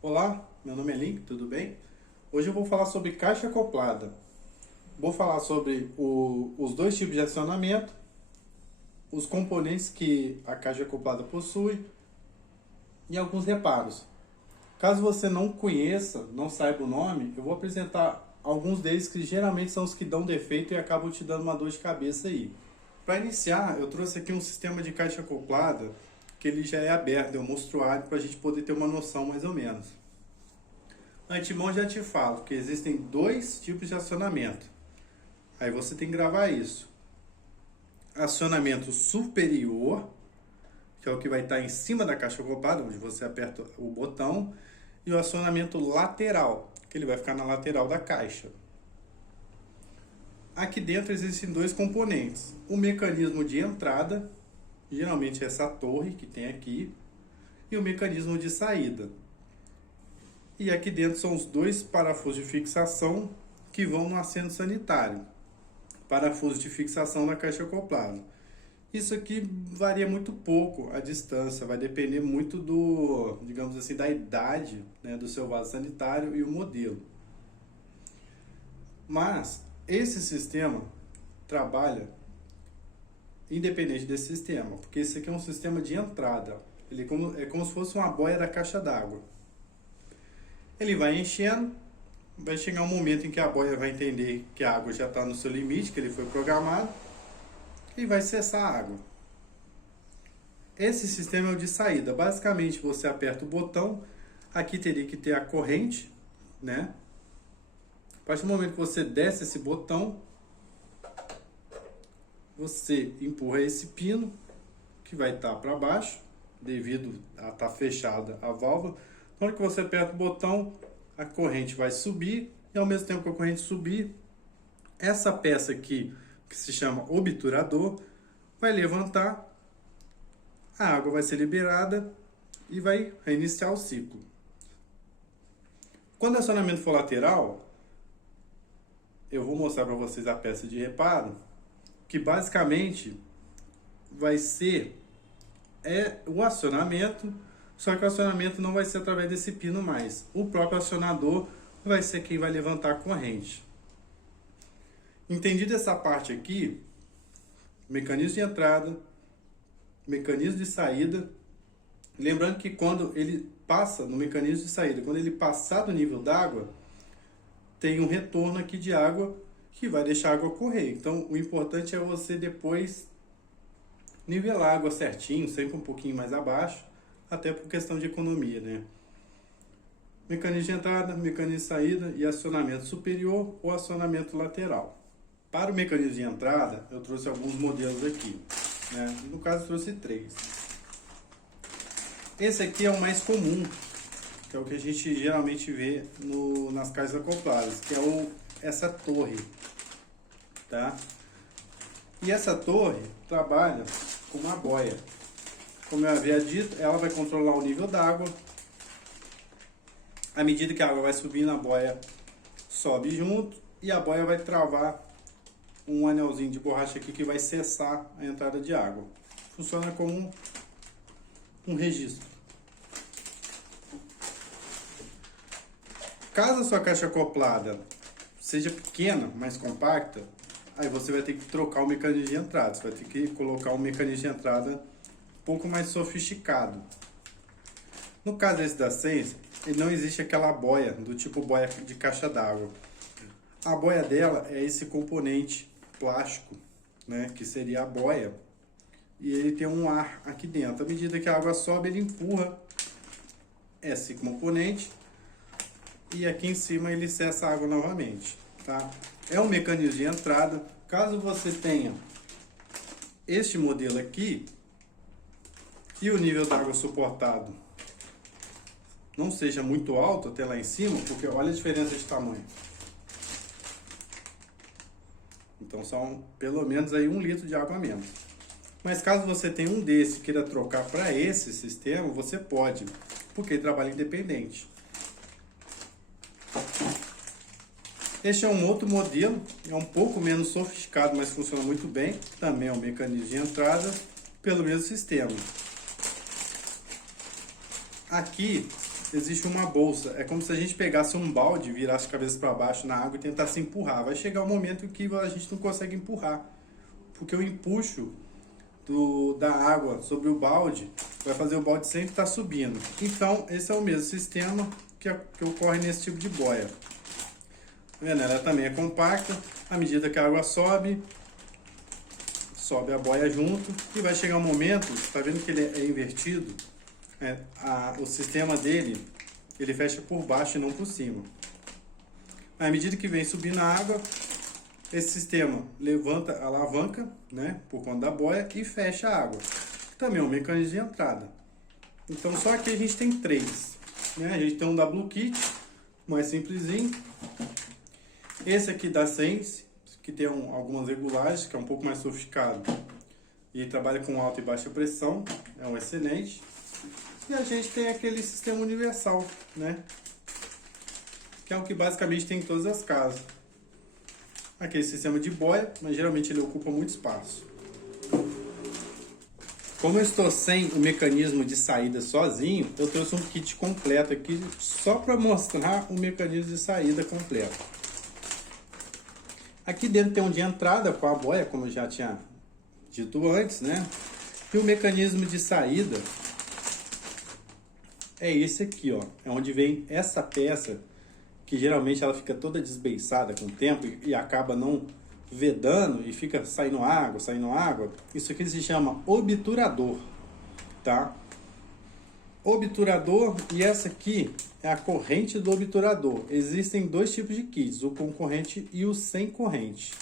Olá, meu nome é Link, tudo bem? Hoje eu vou falar sobre caixa acoplada. Vou falar sobre os dois tipos de acionamento, os componentes que a caixa acoplada possui e alguns reparos. Caso você não conheça, não saiba o nome, eu vou apresentar alguns deles que geralmente são os que dão defeito e acabam te dando uma dor de cabeça aí. Para iniciar, eu trouxe aqui um sistema de caixa acoplada que ele já é aberto, é um mostruário para a gente poder ter uma noção mais ou menos. Antemão já te falo que existem dois tipos de acionamento. Aí você tem que gravar isso. Acionamento superior, que é o que vai estar em cima da caixa acoplada, onde você aperta o botão, e o acionamento lateral, que ele vai ficar na lateral da caixa. Aqui dentro existem dois componentes. O mecanismo de entrada, geralmente essa torre que tem aqui, e o mecanismo de saída. E aqui dentro são os dois parafusos de fixação que vão no assento sanitário. Parafuso de fixação na caixa acoplada. Isso aqui varia muito pouco a distância, vai depender muito do, digamos assim, da idade, né, do seu vaso sanitário e o modelo. Mas esse sistema trabalha independente desse sistema, porque esse aqui é um sistema de entrada. Ele é como se fosse uma boia da caixa d'água. Ele vai enchendo, vai chegar um momento em que a boia vai entender que a água já está no seu limite, que ele foi programado, e vai cessar a água. Esse sistema é o de saída. Basicamente, você aperta o botão, aqui teria que ter a corrente, né? A partir do momento que você desce esse botão, você empurra esse pino, que vai estar para baixo, devido a estar fechada a válvula. Na hora que você aperta o botão, a corrente vai subir, e ao mesmo tempo que a corrente subir, essa peça aqui, que se chama obturador, vai levantar, a água vai ser liberada e vai reiniciar o ciclo. Quando o acionamento for lateral, eu vou mostrar para vocês a peça de reparo, que basicamente vai ser o acionamento, só que o acionamento não vai ser através desse pino mais. O próprio acionador vai ser quem vai levantar a corrente. Entendido essa parte aqui, mecanismo de entrada, mecanismo de saída. Lembrando que quando ele passa no mecanismo de saída, quando ele passar do nível d'água, tem um retorno aqui de água que vai deixar a água correr. Então o importante é você depois nivelar a água certinho, sempre um pouquinho mais abaixo, até por questão de economia, né? Mecanismo de entrada, mecanismo de saída e acionamento superior ou acionamento lateral. Para o mecanismo de entrada, eu trouxe alguns modelos aqui, né? No caso, eu trouxe 3. Esse aqui é o mais comum, que é o que a gente geralmente vê nas caixas acopladas, que é essa torre, tá? E essa torre trabalha com uma boia. Como eu havia dito, ela vai controlar o nível d'água. À medida que a água vai subindo, a boia sobe junto e a boia vai travar um anelzinho de borracha aqui que vai cessar a entrada de água. Funciona como um registro. Caso a sua caixa acoplada seja pequena, mais compacta, aí você vai ter que trocar o mecanismo de entrada. Você vai ter que colocar um mecanismo de entrada um pouco mais sofisticado. No caso desse da Sense, ele não existe aquela boia, do tipo boia de caixa d'água. A boia dela é esse componente plástico, né, que seria a boia, e ele tem um ar aqui dentro. À medida que a água sobe, ele empurra esse componente e aqui em cima ele cessa a água novamente, tá? É um mecanismo de entrada. Caso você tenha este modelo aqui e o nível d'água suportado não seja muito alto até lá em cima, porque olha a diferença de tamanho. Então são pelo menos aí 1 litro de água a menos. Mas caso você tenha um desse e queira trocar para esse sistema, você pode, porque ele trabalha independente. Este é um outro modelo, é um pouco menos sofisticado, mas funciona muito bem. Também é um mecanismo de entrada pelo mesmo sistema. Aqui existe uma bolsa. É como se a gente pegasse um balde, virasse a cabeça para baixo na água e tentasse empurrar. Vai chegar um momento que a gente não consegue empurrar, porque o empuxo da água sobre o balde vai fazer o balde sempre estar subindo. Então, esse é o mesmo sistema que ocorre nesse tipo de boia. Tá vendo? Ela também é compacta. À medida que a água sobe a boia junto e vai chegar um momento, tá vendo que ele é invertido? O sistema dele, ele fecha por baixo e não por cima. À medida que vem subindo a água, esse sistema levanta a alavanca, né, por conta da boia e fecha a água. Também é um mecanismo de entrada. Então só aqui a gente tem três, né? A gente tem um W Kit, mais simplesinho. Esse aqui da Sense, que tem algumas regulagens, que é um pouco mais sofisticado e trabalha com alta e baixa pressão, é um excelente. E a gente tem aquele sistema universal, né, que é o que basicamente tem em todas as casas. Aquele sistema de boia, mas geralmente ele ocupa muito espaço. Como eu estou sem o mecanismo de saída sozinho, eu trouxe um kit completo aqui só para mostrar o mecanismo de saída completo. Aqui dentro tem um de entrada com a boia, como eu já tinha dito antes, né? E o mecanismo de saída é esse aqui, ó. É onde vem essa peça, que geralmente ela fica toda desbeiçada com o tempo e acaba não vedando e fica saindo água, saindo água. Isso aqui se chama obturador, tá? Obturador, e essa aqui é a corrente do obturador. Existem dois tipos de kits, o com corrente e o sem corrente.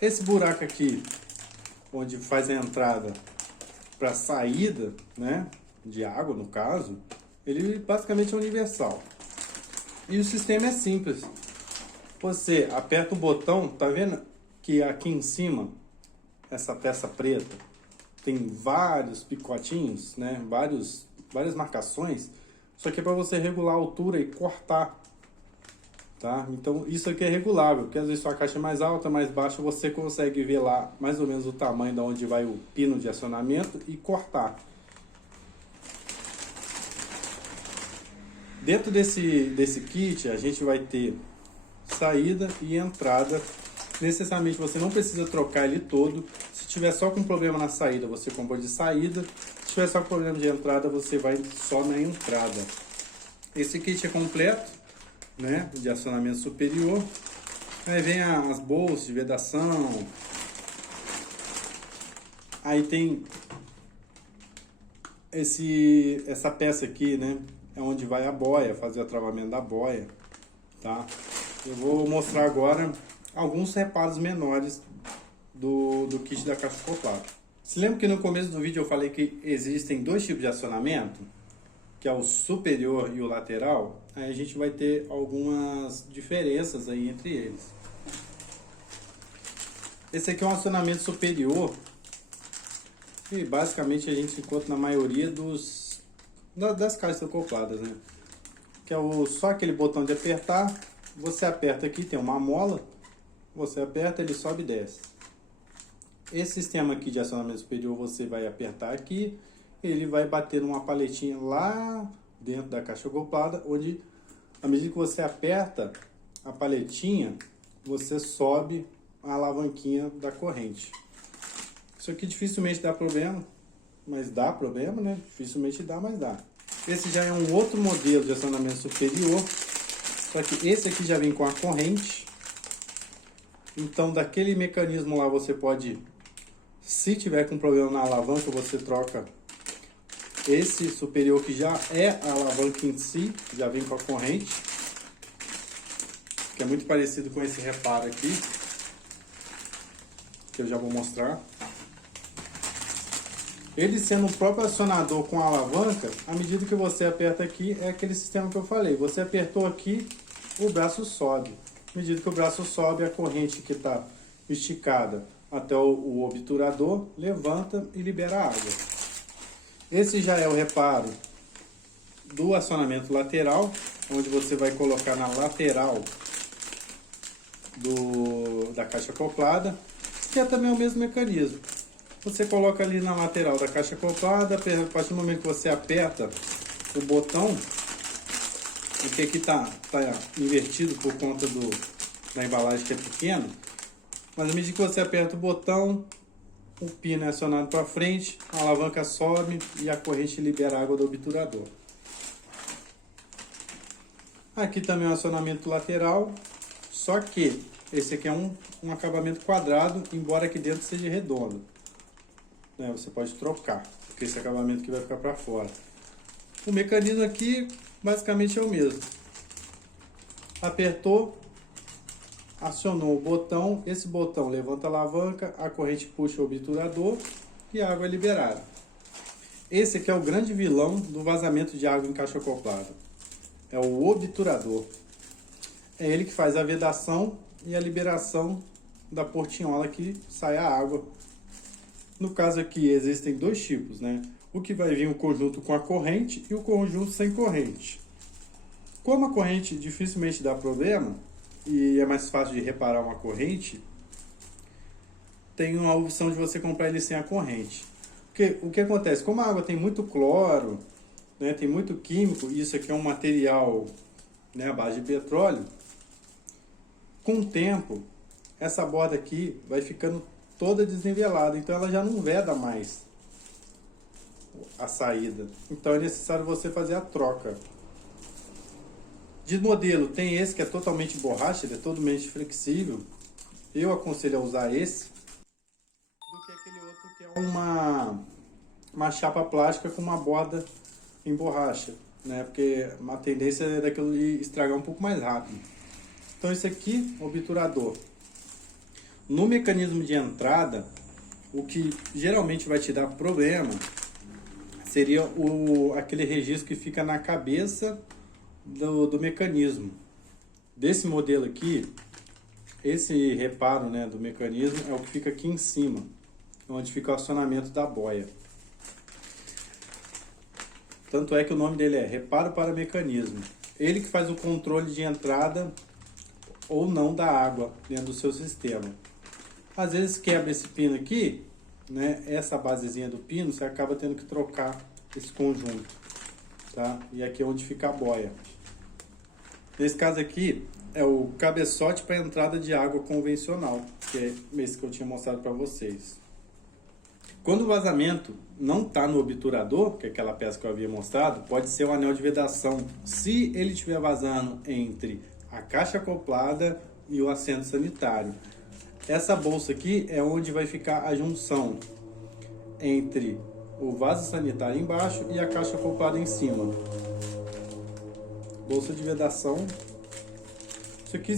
Esse buraco aqui, onde faz a entrada para saída, né, de água no caso, ele basicamente é universal. E o sistema é simples. Você aperta o botão, tá vendo que aqui em cima, essa peça preta, tem vários picotinhos, né? Várias marcações. Isso aqui é para você regular a altura e cortar, tá? Então isso aqui é regulável, porque às vezes sua caixa é mais alta, mais baixa, você consegue ver lá mais ou menos o tamanho de onde vai o pino de acionamento e cortar. Dentro desse kit a gente vai ter saída e entrada. Necessariamente você não precisa trocar ele todo. Se tiver só com problema na saída, você compra de saída. Se tiver só com problema de entrada, você vai só na entrada. Esse kit é completo, né, de acionamento superior. Aí vem as bolsas de vedação. Aí tem essa peça aqui, né, é onde vai a boia, fazer o travamento da boia, tá? Eu vou mostrar agora alguns reparos menores do kit da caixa acoplada. Se lembra que no começo do vídeo eu falei que existem dois tipos de acionamento, que é o superior e o lateral? Aí a gente vai ter algumas diferenças aí entre eles. Esse aqui é um acionamento superior, e basicamente a gente encontra na maioria das caixas acopladas, né? Que é só aquele botão de apertar. Você aperta aqui, tem uma mola, você aperta, ele sobe e desce. Esse sistema aqui de acionamento superior, você vai apertar aqui, ele vai bater numa paletinha lá dentro da caixa acoplada, onde, à medida que você aperta a paletinha, você sobe a alavanquinha da corrente. Isso aqui dificilmente dá problema, mas dá problema, né? Dificilmente dá, mas dá. Esse já é um outro modelo de acionamento superior, só que esse aqui já vem com a corrente. Então, daquele mecanismo lá, você pode, se tiver com problema na alavanca, você troca esse superior, que já é a alavanca em si, já vem com a corrente, que é muito parecido com esse reparo aqui, que eu já vou mostrar. Ele sendo o próprio acionador com a alavanca, à medida que você aperta aqui, é aquele sistema que eu falei. Você apertou aqui, o braço sobe. À medida que o braço sobe, a corrente que está esticada até o obturador levanta e libera a água. Esse já é o reparo do acionamento lateral, onde você vai colocar na lateral da caixa acoplada, que é também o mesmo mecanismo. Você coloca ali na lateral da caixa acoplada, a partir do momento que você aperta o botão, porque aqui tá invertido por conta da embalagem que é pequena, mas à medida que você aperta o botão, o pino é acionado para frente, a alavanca sobe e a corrente libera a água do obturador. Aqui também é um acionamento lateral, só que esse aqui é um acabamento quadrado, embora aqui dentro seja redondo. Você pode trocar, porque esse acabamento aqui vai ficar para fora. O mecanismo aqui basicamente é o mesmo. Apertou, acionou o botão, esse botão levanta a alavanca, a corrente puxa o obturador e a água é liberada. Esse aqui é o grande vilão do vazamento de água em caixa acoplada. É o obturador. É ele que faz a vedação e a liberação da portinhola que sai a água. No caso aqui existem dois tipos, né? O que vai vir o conjunto com a corrente e o conjunto sem corrente. Como a corrente dificilmente dá problema e é mais fácil de reparar uma corrente, tem uma opção de você comprar ele sem a corrente. Porque o que acontece? Como a água tem muito cloro, né, tem muito químico, e isso aqui é um material, né, à base de petróleo, com o tempo, essa borda aqui vai ficando toda desnivelada, então ela já não veda mais a saída. Então é necessário você fazer a troca. De modelo tem esse que é totalmente borracha, ele é totalmente flexível. Eu aconselho a usar esse do que aquele outro que é uma chapa plástica com uma borda em borracha, né? Porque a tendência é daquilo de estragar um pouco mais rápido. Então esse aqui, obturador. No mecanismo de entrada, o que geralmente vai te dar problema seria aquele registro que fica na cabeça do mecanismo. Desse modelo aqui, esse reparo, né, do mecanismo é o que fica aqui em cima, onde fica o acionamento da boia. Tanto é que o nome dele é reparo para mecanismo. Ele que faz o controle de entrada ou não da água dentro do seu sistema. Às vezes quebra esse pino aqui, né? Essa basezinha do pino, você acaba tendo que trocar esse conjunto, tá? E aqui é onde fica a boia. Nesse caso aqui é o cabeçote para entrada de água convencional, que é esse que eu tinha mostrado para vocês. Quando o vazamento não está no obturador, que é aquela peça que eu havia mostrado, pode ser o anel de vedação, se ele estiver vazando entre a caixa acoplada e o assento sanitário. Essa bolsa aqui é onde vai ficar a junção entre o vaso sanitário embaixo e a caixa acoplada em cima. Bolsa de vedação. Isso aqui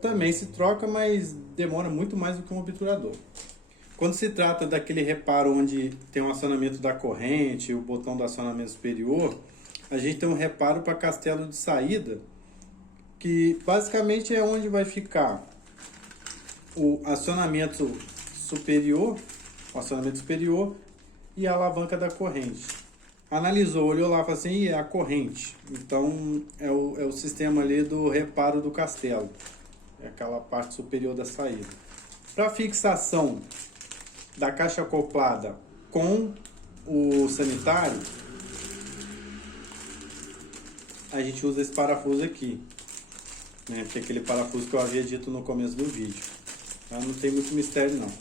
também se troca, mas demora muito mais do que um obturador. Quando se trata daquele reparo onde tem o acionamento da corrente, o botão do acionamento superior, a gente tem um reparo para castelo de saída, que basicamente é onde vai ficar o acionamento superior e a alavanca da corrente. Analisou, olhou lá e falou assim, é a corrente. Então é o sistema ali do reparo do castelo. É aquela parte superior da saída. Para fixação da caixa acoplada com o sanitário, a gente usa esse parafuso aqui, né? Que é aquele parafuso que eu havia dito no começo do vídeo. Tá? Não tem muito mistério não.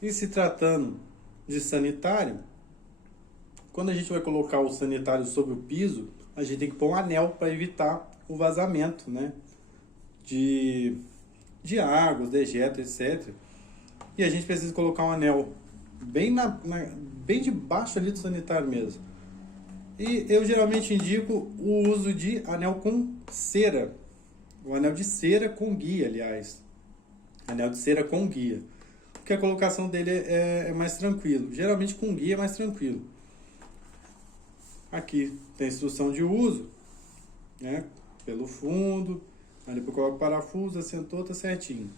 E se tratando de sanitário, quando a gente vai colocar o sanitário sobre o piso, a gente tem que pôr um anel para evitar o vazamento, né? de água, dejetos, etc. E a gente precisa colocar um anel bem debaixo ali do sanitário mesmo. E eu geralmente indico o uso de anel com cera. O anel de cera com guia, aliás. Anel de cera com guia. Porque a colocação dele é mais tranquilo. Geralmente com guia é mais tranquilo. Aqui tem a instrução de uso, né? Pelo fundo. Ali eu coloco o parafuso, assentou, tá certinho.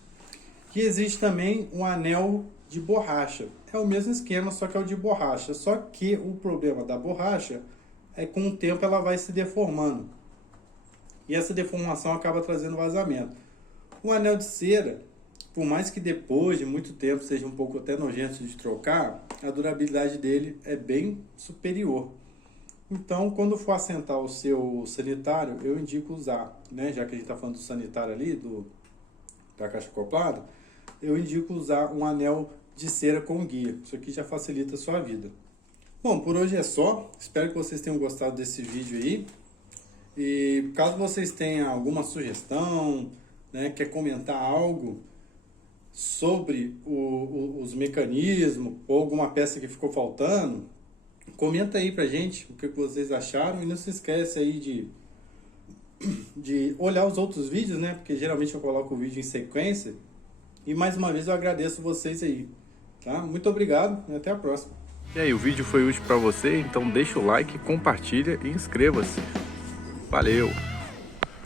Que existe também um anel de borracha. É o mesmo esquema, só que é o de borracha. Só que o problema da borracha é que com o tempo ela vai se deformando. E essa deformação acaba trazendo vazamento. O anel de cera, por mais que depois de muito tempo seja um pouco até nojento de trocar, a durabilidade dele é bem superior. Então, quando for assentar o seu sanitário, eu indico usar, né? Já que a gente está falando do sanitário ali, da caixa acoplada, eu indico usar um anel de cera com guia. Isso aqui já facilita a sua vida. Bom, por hoje é só. Espero que vocês tenham gostado desse vídeo aí. E caso vocês tenham alguma sugestão, né, quer comentar algo sobre os mecanismos ou alguma peça que ficou faltando, comenta aí pra gente o que vocês acharam e não se esquece aí de olhar os outros vídeos, né? Porque geralmente eu coloco o vídeo em sequência. E mais uma vez eu agradeço vocês aí, tá? Muito obrigado e até a próxima. E aí, o vídeo foi útil para você? Então deixa o like, compartilha e inscreva-se. Valeu!